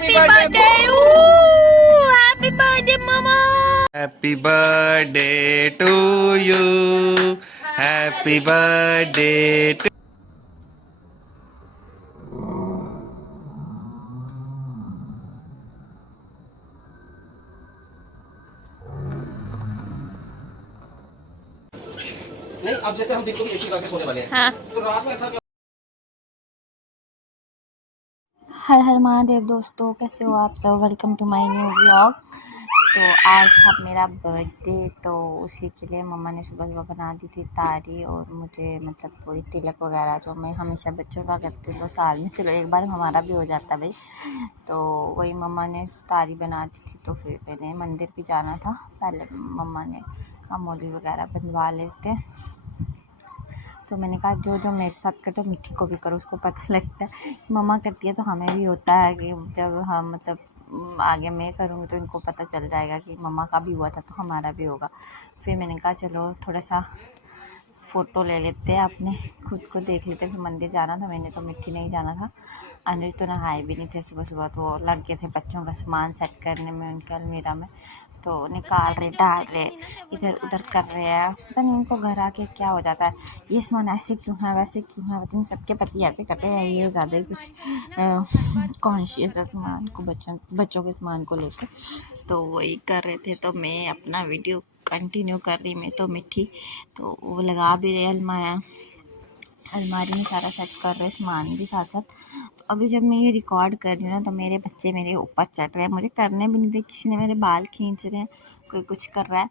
Happy birthday! Happy birthday, Mama! Happy birthday to you. Happy birthday to नहीं। अब जैसे हम दिन को भी एसी लगा के सोने वाले हैं, हाँ। तो रात में ऐसा क्या हर हर महादेव दोस्तों, कैसे हो आप सब। Welcome to my new vlog. तो आज था मेरा बर्थडे, तो उसी के लिए मम्मा ने सुबह सुबह बना दी थी तारी, और मुझे मतलब कोई तिलक वगैरह जो मैं हमेशा बच्चों का करती हूँ, तो साल में चलो एक बार हमारा भी हो जाता है भाई। तो वही मम्मा ने तारी बना दी थी, तो फिर मैंने मंदिर भी जाना था। पहले मम्मा ने कहा मौली वगैरह बनवा लेते हैं, तो मैंने कहा जो जो मेरे साथ करे तो मिट्टी को भी करो, उसको पता लगता है मम्मा करती है तो हमें भी होता है कि जब हम मतलब आगे मैं करूँगी तो इनको पता चल जाएगा कि मम्मा का भी हुआ था तो हमारा भी होगा। फिर मैंने कहा चलो थोड़ा सा फ़ोटो ले लेते हैं, अपने खुद को देख लेते हैं। फिर मंदिर जाना था, मैंने तो मिट्टी नहीं जाना था। अनुज तो नहाए भी नहीं थे सुबह सुबह, तो लग गए थे बच्चों का सामान सेट करने में उनके अलमीरा में, तो निकाल रहे डाल रहे इधर उधर कर रहे हैं। पता नहीं उनको घर आके क्या हो जाता है, ये सामान ऐसे क्यों है वैसे क्यों है, पता नहीं सबके पति ऐसे करते हैं। ये ज़्यादा ही कुछ कॉन्शियस है सामान को, बच्चों के सामान को लेकर, तो वही कर रहे थे। तो मैं अपना वीडियो कंटिन्यू कर रही, मैं तो मिट्टी तो वो लगा भी रहे अलमारी में सारा सेट कर रहे सामान भी साथ साथ। तो अभी जब मैं ये रिकॉर्ड कर रही हूँ ना, तो मेरे बच्चे मेरे ऊपर चढ़ रहे हैं, मुझे करने भी नहीं दे, किसी ने मेरे बाल खींच रहे हैं, कोई कुछ कर रहा है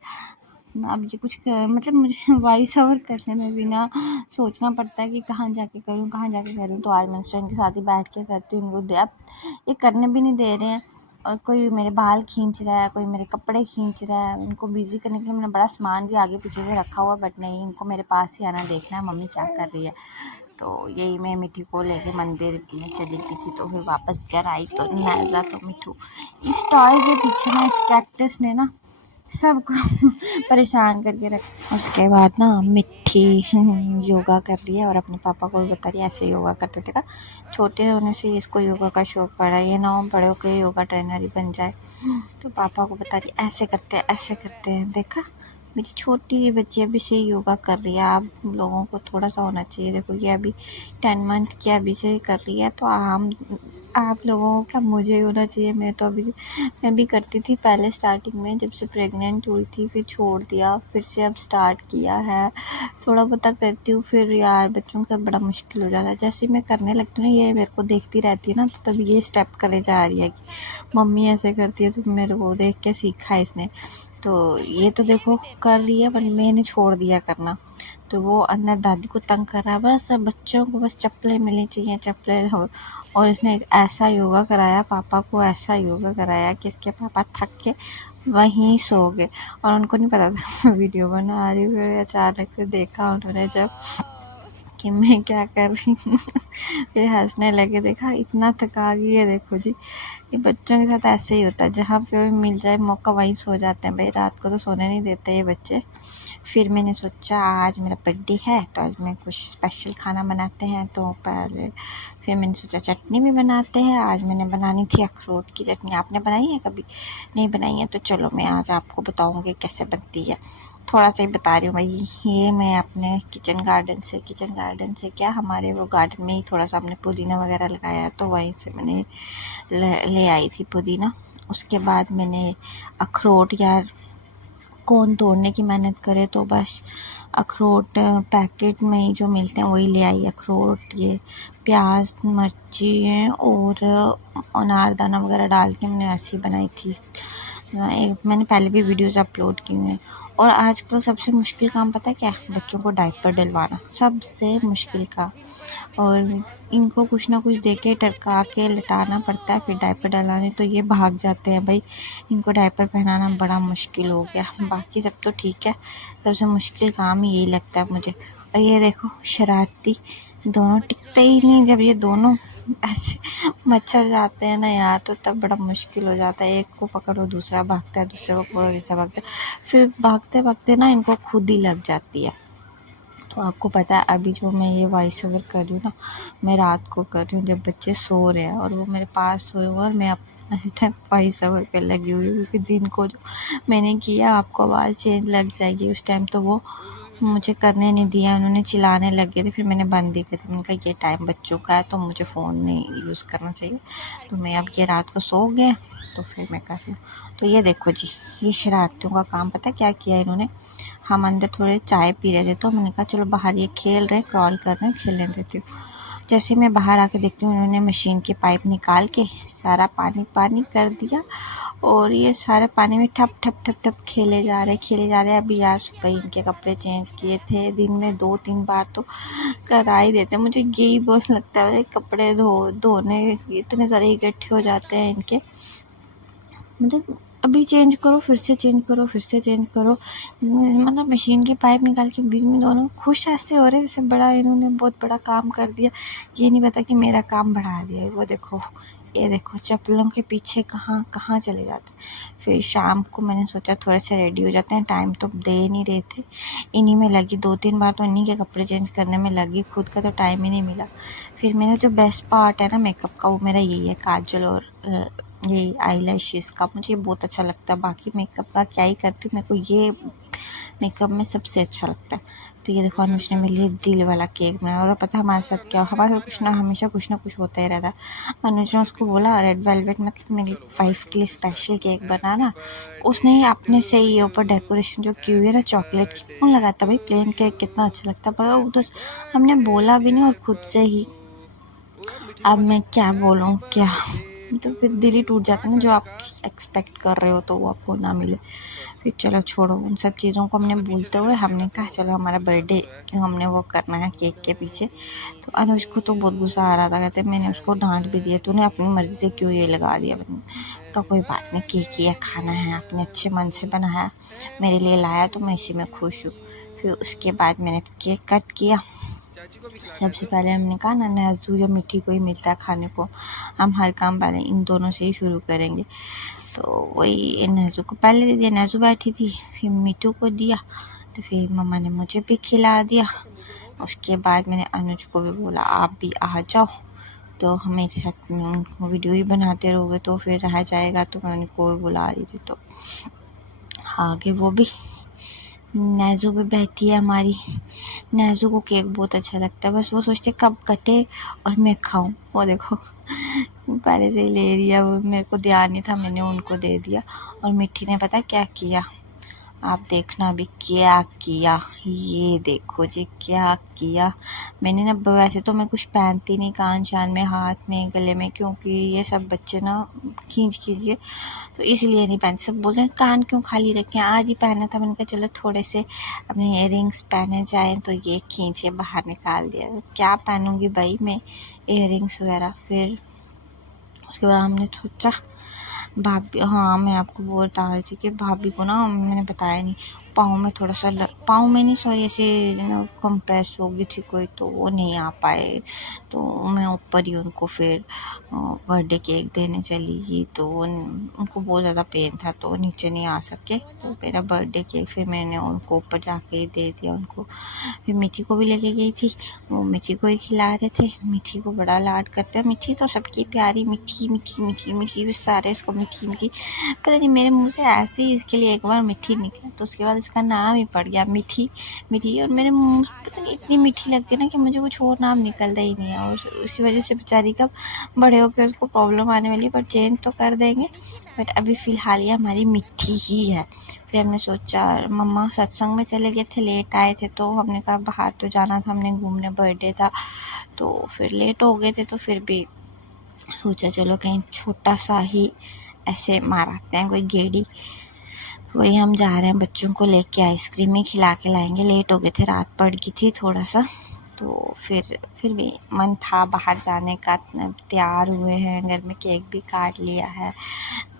ना। अब ये कुछ मतलब मुझे वॉइस ओवर करने में भी ना सोचना पड़ता है कि कहाँ जाके करूँ। तो आज मैं फ्रेंड के साथ ही बैठ के करती हूँ। उनको अब ये करने भी नहीं दे रहे हैं, और कोई मेरे बाल खींच रहा है, कोई मेरे कपड़े खींच रहा है। इनको बिज़ी करने के लिए मैंने बड़ा सामान भी आगे पीछे से रखा हुआ, बट नहीं, इनको मेरे पास ही आना, देखना है मम्मी क्या कर रही है। तो यही मैं मिट्टी को लेके मंदिर में चली गई थी, तो फिर वापस घर आई तो नाज़ा तो मिट्टू इस टॉय के पीछे ना, इस कैक्टस ने ना सबको परेशान करके रखा। उसके बाद ना मिट्टी योगा कर लिया, और अपने पापा को भी बता रही ऐसे योगा करते थे का। छोटे होने से इसको योगा का शौक पड़ा, ये ना हो बड़े होकर योगा ट्रेनर ही बन जाए। तो पापा को बता रही ऐसे करते हैं। देखा मेरी छोटी बच्ची अभी से योगा कर रही है, आप लोगों को थोड़ा सा होना चाहिए। देखो ये अभी 10 मंथ की अभी से कर रही है, तो आप लोगों का मुझे होना चाहिए। मैं भी करती थी पहले स्टार्टिंग में, जब से प्रेग्नेंट हुई थी, फिर छोड़ दिया, फिर से अब स्टार्ट किया है। थोड़ा बहुत करती हूँ, फिर यार बच्चों का बड़ा मुश्किल हो जाता है। जैसे मैं करने लगती हूँ ना, ये मेरे को देखती रहती है ना, तो तभी ये स्टेप करे जा रही है कि मम्मी ऐसे करती है, तो मेरे को देख के सीखा है इसने। तो ये तो देखो कर रही है, पर मैंने छोड़ दिया करना। तो वो अंदर दादी को तंग कर रहा है, बस बच्चों को बस चप्पलें मिलनी चाहिए, चप्पलें हो। और इसने एक ऐसा योगा कराया, पापा को ऐसा योगा कराया कि इसके पापा थक के वहीं सो गए, और उनको नहीं पता था वीडियो बना रही हूँ। फिर अचानक से देखा उन्होंने जब कि मैं क्या कर रही हूँ फिर हंसने लगे, देखा इतना थका गई है। देखो जी, ये बच्चों के साथ ऐसे ही होता है, जहाँ पे भी मिल जाए मौका वहीं सो जाते हैं भाई, रात को तो सोने नहीं देते ये बच्चे। फिर मैंने सोचा आज मेरा बर्थडे है, तो आज मैं कुछ स्पेशल खाना बनाते हैं। तो पहले फिर मैंने सोचा चटनी भी बनाते हैं। आज मैंने बनानी थी अखरोट की चटनी। आपने बनाई है कभी? नहीं बनाई है, तो चलो मैं आज आपको बताऊँगी कैसे बनती है। थोड़ा सा ही बता रही हूँ भाई। ये मैं अपने किचन गार्डन से क्या, हमारे वो गार्डन में ही थोड़ा सा हमने पुदीना वगैरह लगाया है, तो वहीं से मैंने ले आई थी पुदीना। उसके बाद मैंने अखरोट, यार कौन तोड़ने की मेहनत करे, तो बस अखरोट पैकेट में ही जो मिलते हैं वही ले आई। अखरोट, ये प्याज, मिर्ची है, और अनारदाना वगैरह डाल के मैंने ऐसी बनाई थी। मैंने पहले भी वीडियोस अपलोड की हुई हैं। और आजकल सबसे मुश्किल काम पता है क्या है? बच्चों को डायपर डलवाना, सबसे मुश्किल काम। और इनको कुछ ना कुछ दे के टरका के लिटाना पड़ता है, फिर डायपर डलाने तो ये भाग जाते हैं भाई। इनको डायपर पहनाना बड़ा मुश्किल हो गया, बाकी सब तो ठीक है, सबसे मुश्किल काम यही लगता है मुझे। और ये देखो शरारती दोनों टिकते ही नहीं, जब ये दोनों ऐसे मच्छर जाते हैं ना यार, तो तब बड़ा मुश्किल हो जाता है। एक को पकड़ो दूसरा भागता है, दूसरे को पकड़ो दूसरा भागता है, फिर भागते भागते ना इनको खुद ही लग जाती है। तो आपको पता है अभी जो मैं ये वॉइस ओवर कर रही हूँ ना, मैं रात को कर रही हूँ जब बच्चे सो रहे हैं, और वो मेरे पास सोए हुए, और मैं इस टाइम वॉइस ओवर पे लगी हुई हूँ, क्योंकि दिन को जो मैंने किया आपको आवाज़ चेंज लग जाएगी, उस टाइम तो वो मुझे करने नहीं दिया, उन्होंने चिल्लाने लग गए थे, फिर मैंने बंद ही कर दी। मैंने कहा ये टाइम बच्चों का है तो मुझे फ़ोन नहीं यूज़ करना चाहिए, तो मैं अब ये रात को सो गए तो फिर मैं कर रही हूँ। तो ये देखो जी, ये शरारतियों का काम पता है क्या किया इन्होंने। हम अंदर थोड़े चाय पी रहे थे तो मैंने कहा चलो बाहर ये खेल रहे हैं, क्रॉल कर रहे हैं, खेलने देती हूँ। जैसे मैं बाहर आके देखती हूँ उन्होंने मशीन की पाइप निकाल के सारा पानी पानी कर दिया, और ये सारे पानी में ठप ठप ठप ठप खेले जा रहे। अभी यार सुबह इनके कपड़े चेंज किए थे, दिन में 2-3 बार तो करा ही देते। मुझे यही बहुत लगता है कपड़े धोने इतने सारे इकट्ठे हो जाते हैं इनके, मतलब अभी चेंज करो फिर से चेंज करो फिर से चेंज करो। मतलब मशीन की पाइप निकाल के बीच में दोनों खुश ऐसे हो रहे जैसे बड़ा इन्होंने बहुत बड़ा काम कर दिया। ये नहीं पता कि मेरा काम बढ़ा दिया है। वो देखो, ये देखो चप्पलों के पीछे कहाँ कहाँ चले जाते। फिर शाम को मैंने सोचा थोड़े से रेडी हो जाते हैं, टाइम तो दे नहीं रहे थे, इन्हीं में लगी 2-3 बार तो इन्हीं के कपड़े चेंज करने में लगी, खुद का तो टाइम ही नहीं मिला। फिर मेरा जो बेस्ट पार्ट है ना मेकअप का, वो मेरा यही है, काजल और ये आईलैशेस का मुझे बहुत अच्छा लगता है। बाकी मेकअप का क्या ही करती हूँ, मेरे को ये मेकअप में सबसे अच्छा लगता है। तो ये देखो अनुज ने मेरे लिए दिल वाला केक बनाया, और पता है हमारे साथ क्या, हमारे साथ हमेशा कुछ ना कुछ होता ही रहता है। अनुज ने उसको बोला रेड वेलवेट में मेरी वाइफ के लिए स्पेशल केक बनाना, उसने ही अपने से ही ऊपर डेकोरेशन जो की हुई है ना चॉकलेट की, कौन लगाता भाई, प्लेन केक कितना अच्छा लगता है, पर वो तो हमने बोला भी नहीं और खुद से ही, अब मैं क्या बोलूँ क्या, तो फिर दिल ही टूट जाता है ना, जो आप एक्सपेक्ट कर रहे हो तो वो आपको ना मिले। फिर चलो छोड़ो उन सब चीज़ों को, हमने भूलते हुए हमने कहा चलो हमारा बर्थडे क्यों हमने वो करना है केक के पीछे। तो अनुज को तो बहुत गुस्सा आ रहा था, कहते मैंने उसको डांट भी दिया, तूने अपनी मर्ज़ी से क्यों ये लगा दिया। तो कोई बात नहीं, केक ही है, खाना है, आपने अच्छे मन से बनाया, मेरे लिए लाया तो मैं इसी में खुश हूँ। फिर उसके बाद मैंने केक कट किया। सबसे पहले हमने कहा ना नाजू या मीठी को ही मिलता है खाने को, हम हर काम पहले इन दोनों से ही शुरू करेंगे। तो वही नाजू को पहले दे दिया, नाजू बैठी थी, फिर मीठू को दिया, तो फिर मम्मा ने मुझे भी खिला दिया। उसके बाद मैंने अनुज को भी बोला आप भी आ जाओ, तो हम मेरे साथ वीडियो ही बनाते रहोगे तो फिर रह जाएगा, तो मैं उनको भी बुला रही थी। तो आगे वो भी, नाजू भी बैठी है हमारी। नाजू को केक बहुत अच्छा लगता है, बस वो सोचते कब कटे और मैं खाऊं। वो देखो पहले से ही ले रही है, वो मेरे को ध्यान नहीं था, मैंने उनको दे दिया। और मिट्टी ने पता क्या किया, आप देखना भी क्या किया, ये देखो जी क्या किया। मैंने ना वैसे तो मैं कुछ पहनती नहीं कान शान में, हाथ में, गले में, क्योंकि ये सब बच्चे ना खींच कीजिए तो इसलिए नहीं पहनते। सब बोलते हैं कान क्यों खाली रखें, आज ही पहना था, मैंने कहा चलो थोड़े से अपने इयररिंग्स पहने जाएँ, तो ये खींचे बाहर निकाल दिया। तो क्या पहनूँगी भाई मैं इयररिंग्स वगैरह। फिर उसके बाद हमने सोचा भाभी, हाँ मैं आपको बोलता रही थी कि भाभी को ना मैंने बताया नहीं, पाँव में थोड़ा सा पाँव में नहीं सॉरी ऐसे कंप्रेस हो गई थी कोई, तो वो नहीं आ पाए, तो मैं ऊपर ही उनको फिर बर्थडे केक देने चली गई। तो उनको बहुत ज़्यादा पेन था तो नीचे नहीं आ सके, तो मेरा बर्थडे केक फिर मैंने उनको ऊपर जाके ही दे दिया उनको। फिर मिठी को भी लेके गई थी, वो मिठी को ही खिला रहे थे। मिठी को बड़ा लाड करते हैं, मिठी तो सबकी प्यारी, मिठी मिठी मिठी मिठी, बस सारे इसको मिठी मिठी, पता नहीं मेरे मुंह से ऐसे ही इसके लिए एक बार मिठी निकला तो उसके बाद इसका नाम ही पड़ गया मिठी मिठी। और मेरे मुंह पता नहीं इतनी मीठी लगती है ना कि मुझे कुछ और नाम निकलता ही नहीं है, और उसी वजह से बेचारी कब बड़े होकर उसको प्रॉब्लम आने वाली है, पर चेंज तो कर देंगे, बट अभी फ़िलहाल ये हमारी मिठी ही है। फिर हमने सोचा मम्मा सत्संग में चले गए थे, लेट आए थे, तो हमने कहा बाहर तो जाना था, हमने घूमने, बर्थडे था, तो फिर लेट हो गए थे, तो फिर भी सोचा चलो कहीं छोटा सा ही ऐसे मारते हैं कोई गेड़ी। वही हम जा रहे हैं, बच्चों को लेके आइसक्रीम ही खिला के लाएंगे, लेट हो गए थे, रात पड़ गई थी थोड़ा सा, तो फिर भी मन था बाहर जाने का। तैयार हुए हैं, घर में केक भी काट लिया है,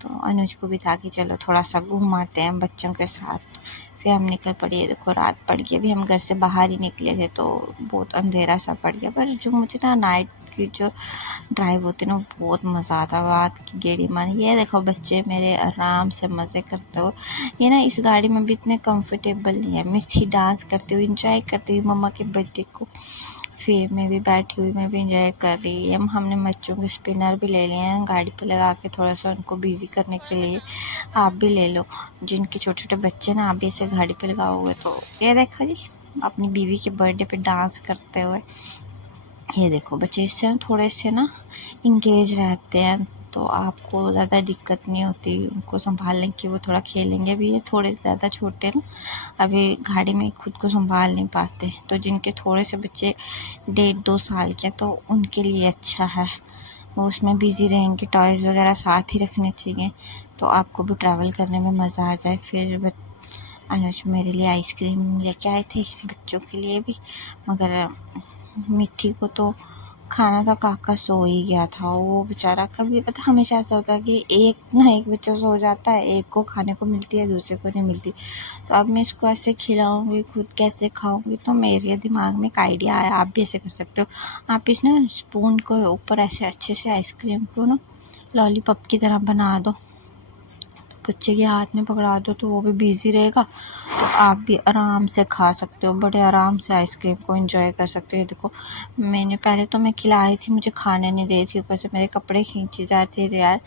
तो अनुज को भी था कि चलो थोड़ा सा घुमाते हैं बच्चों के साथ। फिर हम निकल पड़े, देखो रात पड़ गई, अभी हम घर से बाहर ही निकले थे तो बहुत अंधेरा सा पड़ गया। पर जो मुझे ना नाइट की जो ड्राइव होती है ना बहुत मज़ा आता है, रात की गेड़ी मानी। ये देखो बच्चे मेरे आराम से मज़े करते हो, ये ना इस गाड़ी में भी इतने कंफर्टेबल नहीं है। मिठी डांस करती हुई इंजॉय करती हुई मम्मा के बर्थडे को। फिर मैं भी बैठी हुई, मैं भी इंजॉय कर रही। हमने बच्चों के स्पिनर भी ले लिए हैं गाड़ी पे लगा के, थोड़ा सा उनको बिजी करने के लिए। आप भी ले लो, जिनके छोटे छोटे बच्चे ना, आप भी इसे गाड़ी पे लगाओगे तो। ये देखो जी, अपनी बीवी के बर्थडे पे डांस करते हुए। ये देखो बच्चे इससे ना थोड़े से ना इंगेज रहते हैं, तो आपको ज़्यादा दिक्कत नहीं होती उनको संभालने की। वो थोड़ा खेलेंगे भी, ये थोड़े ज़्यादा छोटे ना, अभी गाड़ी में खुद को संभाल नहीं पाते। तो जिनके थोड़े से बच्चे 1.5-2 साल के, तो उनके लिए अच्छा है, वो उसमें बिज़ी रहेंगे। टॉयज़ वगैरह साथ ही रखने चाहिए, तो आपको भी ट्रैवल करने में मज़ा आ जाए। फिर अनुज मेरे लिए आइसक्रीम लेके आए थे, बच्चों के लिए भी, मगर मिट्टी को तो खाना था, काका सो ही गया था। वो बेचारा, कभी पता हमेशा ऐसा होता है कि एक ना एक बच्चा सो जाता है, एक को खाने को मिलती है, दूसरे को नहीं मिलती। तो अब मैं इसको ऐसे खिलाऊंगी, खुद कैसे खाऊंगी, तो मेरे दिमाग में एक आइडिया आया, आप भी ऐसे कर सकते हो। आप इस ना स्पून को ऊपर ऐसे अच्छे से आइसक्रीम को ना लॉलीपॉप की तरह बना दो, बच्चे के हाथ में पकड़ा दो, तो वो भी बिजी रहेगा, तो आप भी आराम से खा सकते हो, बड़े आराम से आइसक्रीम को एंजॉय कर सकते हो। देखो मैंने पहले तो मैं खिला रही थी, मुझे खाने नहीं दे रही थी, ऊपर से मेरे कपड़े खींचे जाते थे यार,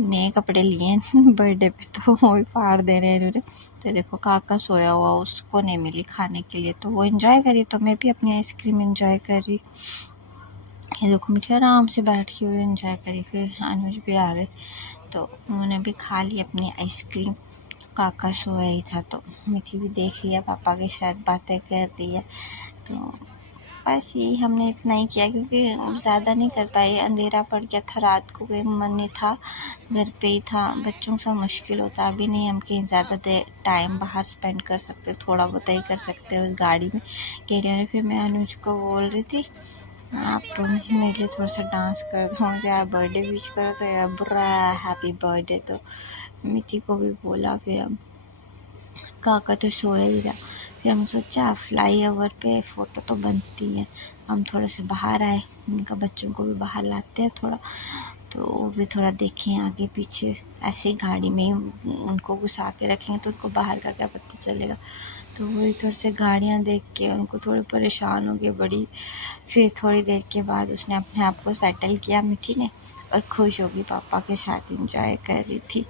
नए कपड़े लिए बर्थडे पे, तो वो भी फाड़ दे रहे हैं इन्होंने। तो देखो काका सोया हुआ, उसको नहीं मिली खाने के लिए, तो वो एंजॉय करी, तो मैं भी अपनी आइसक्रीम एंजॉय कर रही। ये देखो मुझे आराम से बैठ के हुए एंजॉय करी। फिर अनुज भी आ गए, तो उन्होंने भी खा ली अपनी आइसक्रीम। काका सोया ही था, तो मिठी भी देख रही है, पापा के साथ बातें कर रही है। तो बस यही हमने इतना ही किया, क्योंकि ज़्यादा नहीं कर पाए, अंधेरा पड़ गया था, रात को कोई मन नहीं था, घर पे ही था, बच्चों के साथ मुश्किल होता। अभी नहीं हम कहीं ज़्यादा देर टाइम बाहर स्पेंड कर सकते, थोड़ा बहुत ही कर सकते उस गाड़ी में गेड़ियों में। फिर मैं अनुज को बोल रही थी, आप मेरे लिए थोड़ा सा डांस कर दो, मुझे आप बर्थडे विश करो, तो यार बुरा हैप्पी बर्थडे। तो मिठी को भी बोला, फिर हम काका तो सोया ही रहा। फिर हम सोचा फ्लाई ओवर पे फ़ोटो तो बनती है, हम थोड़े से बाहर आए, उनका बच्चों को भी बाहर लाते हैं थोड़ा, तो वो भी थोड़ा देखें आगे पीछे। ऐसे ही गाड़ी में ही उनको घुसा के रखेंगे तो उनको बाहर का क्या पता चलेगा। तो वही थोड़े से गाड़ियाँ देख के उनको थोड़े परेशान हो गए बड़ी। फिर थोड़ी देर के बाद उसने अपने आप को सेटल किया मिठी ने, और खुश होगी पापा के साथ इंजॉय कर रही थी।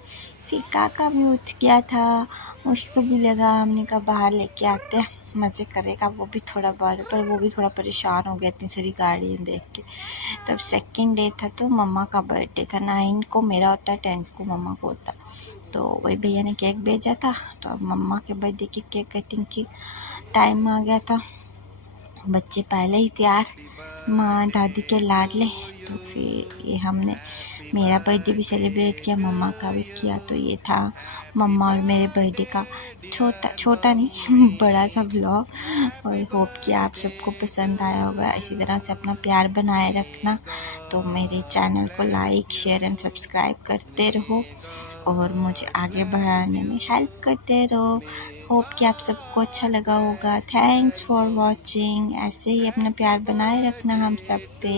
फिर काका भी उठ गया था, उसको भी लगा हमने कहा बाहर लेके आते हैं, मज़े करेगा वो भी थोड़ा बहुत, पर वो भी थोड़ा परेशान हो गया इतनी सारी गाड़ियाँ देख के। तब सेकंड डे था, तो मम्मा का बर्थडे था, 9 को मेरा होता है, 10 को मम्मा को होता। तो वही भैया ने केक भेजा था, तो अब मम्मा के बर्थडे की केक कटिंग की टाइम आ गया था। बच्चे पहले ही तैयार, माँ दादी के लाडले। तो फिर ये हमने मेरा बर्थडे भी सेलिब्रेट किया, मम्मा का भी किया। तो ये था मम्मा और मेरे बर्थडे का छोटा नहीं बड़ा सा व्लॉग। और होप कि आप सबको पसंद आया होगा। इसी तरह से अपना प्यार बनाए रखना, तो मेरे चैनल को लाइक शेयर एंड सब्सक्राइब करते रहो, और मुझे आगे बढ़ाने में हेल्प करते रहो। होप कि आप सबको अच्छा लगा होगा। Thanks for watching. ऐसे ही अपना प्यार बनाए रखना हम सब पे।